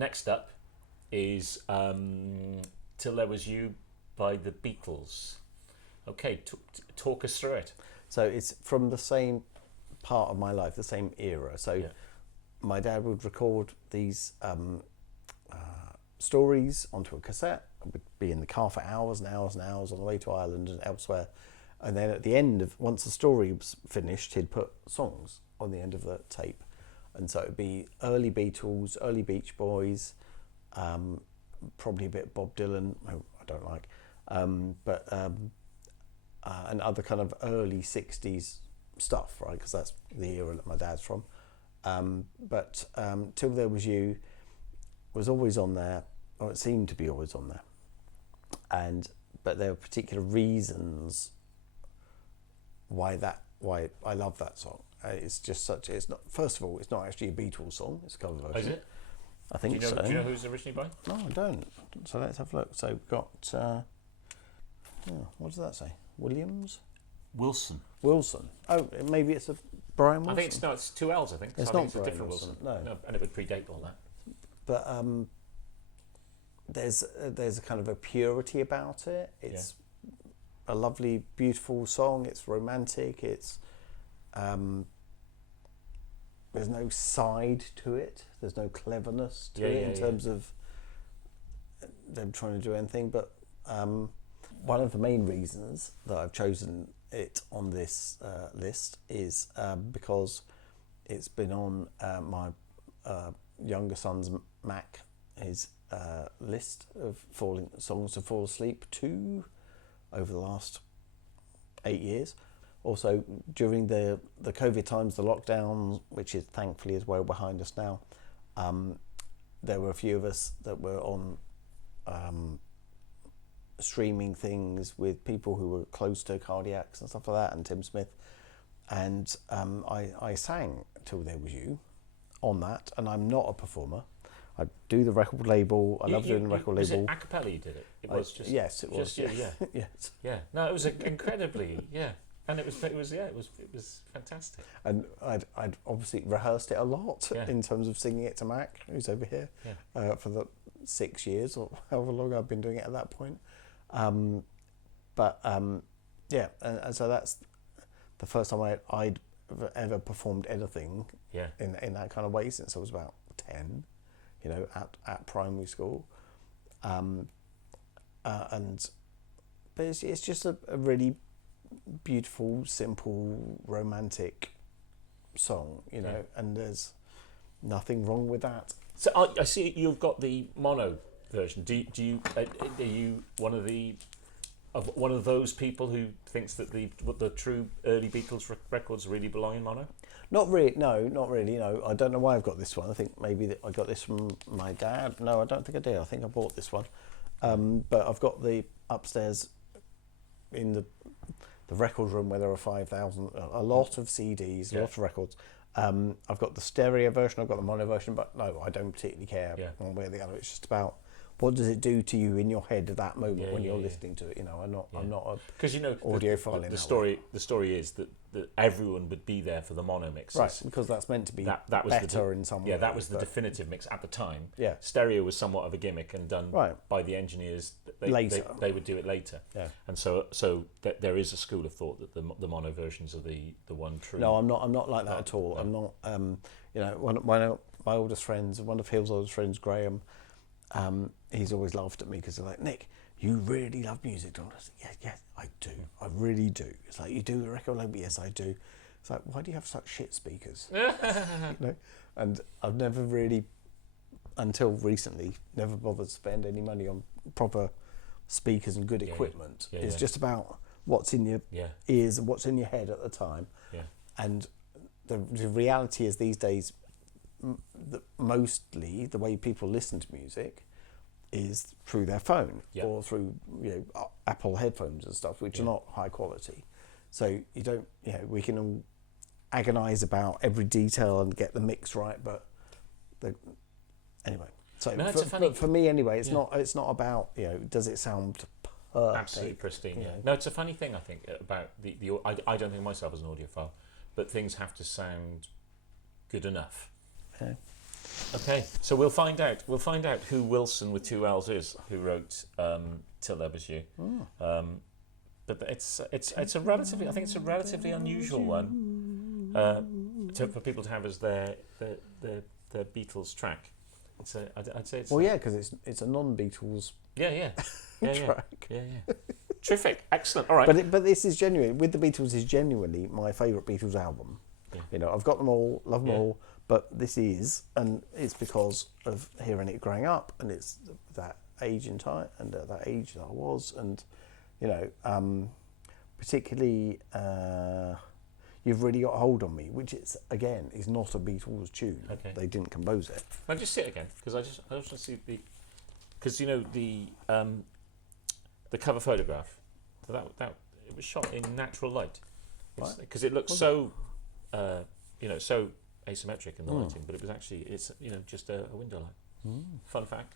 next up is Till There Was You by the Beatles. Okay, talk us through it. So it's from the same part of my life, the same era. So my dad would record these stories onto a cassette. I would be in the car for hours and hours and hours on the way to Ireland and elsewhere. And then at the end of, once the story was finished, he'd put songs on the end of the tape. And so it'd be early Beatles, early Beach Boys, probably a bit Bob Dylan, I don't like, and other kind of early 60s stuff, right? Because that's the era that my dad's from. But Till There Was You was always on there, or it seemed to be always on there. But there were particular reasons why I love that song. It's just it's not, first of all, it's not actually a Beatles song, it's a cover version. Is it? I think so. Do you know who it was originally by? No, I don't. So let's have a look. So we've got, what does that say? Williams? Wilson. Oh, maybe it's a Brian Wilson. I think it's two L's, I think. It's so not I think it's Brian a different Wilson. Wilson. No, and it would predate all that. But there's a kind of a purity about it. It's a lovely, beautiful song. It's romantic. It's there's no side to it. There's no cleverness to it in terms of them trying to do anything. But one of the main reasons that I've chosen it on this list is because it's been on my younger son's Mac, his list of songs to fall asleep to over the last 8 years. Also, during the COVID times, the lockdown, which is thankfully is well behind us now, there were a few of us that were on streaming things with people who were close to cardiacs and stuff like that, and Tim Smith. And I sang Till There Was You on that, and I'm not a performer. I do the record label. I love doing the record label. Was it a cappella you did it? It was just... Yes, it was. Just you, yeah. Yes. Yeah. No, it was incredibly... And it was fantastic. And I'd obviously rehearsed it a lot in terms of singing it to Mac, who's over here, for the 6 years or however long I've been doing it at that point. And so that's the first time I'd ever performed anything in that kind of way since I was about 10, at primary school. But it's just a really beautiful, simple, romantic song, and there's nothing wrong with that. So I see you've got the mono version. Are you one of those people who thinks that the true early Beatles records really belong in mono? Not really. No, not really. No, I don't know why I've got this one. I think maybe I got this from my dad. No, I don't think I did. I think I bought this one. But I've got the upstairs in the record room where there are 5,000, a lot of CDs, a lot of records. I've got the stereo version, I've got the mono version, but no, I don't particularly care one way or the other. It's just about what does it do to you in your head at that moment when you're listening to it. I'm not a audiophile. The story is that everyone would be there for the mono mixes, right? Because that's meant to be that was better in some way. Yeah, that was the definitive mix at the time. Yeah, stereo was somewhat of a gimmick and done by the engineers later. They would do it later. Yeah, and so there is a school of thought that the mono versions are the one true. No, I'm not like that at all. No. I'm not. One of my oldest friends, one of Hill's oldest friends, Graham. He's always laughed at me because they're like, Nick, you really love music, don't you? I said, yes, I do. I really do. It's like, you do a record label? Yes, I do. It's like, why do you have such shit speakers? And I've never really, until recently, never bothered to spend any money on proper speakers and good equipment. It's just about what's in your ears and what's in your head at the time. Yeah. And the reality is these days, mostly the way people listen to music is through their phone or through Apple headphones and stuff, which are not high quality. So you don't, we can all agonise about every detail and get the mix right, but anyway. So for me anyway, it's not about does it sound perfect? Absolutely pristine. No, it's a funny thing I think about the I don't think of myself as an audiophile, but things have to sound good enough. Yeah. Okay, so we'll find out. We'll find out who Wilson with two L's is, who wrote "Till There Was You." But it's a relatively, I think it's a relatively unusual one for people to have as their Beatles track. I'd say it's. Well, yeah, because it's a non-Beatles track. Yeah. Terrific, excellent. All right. But this is genuine. With the Beatles is genuinely my favourite Beatles album. Yeah. You know, I've got them all, love them all, but this is, and it's because of hearing it growing up, and it's that age in time, and at that age that I was, and you know, particularly You've Really Got a Hold on Me, which is not a Beatles tune. Okay. They didn't compose it. Now just sit again, because I just want to see because you know the cover photograph, that it was shot in natural light, because it looks so so asymmetric in the lighting, but it was actually just a window light. Fun fact.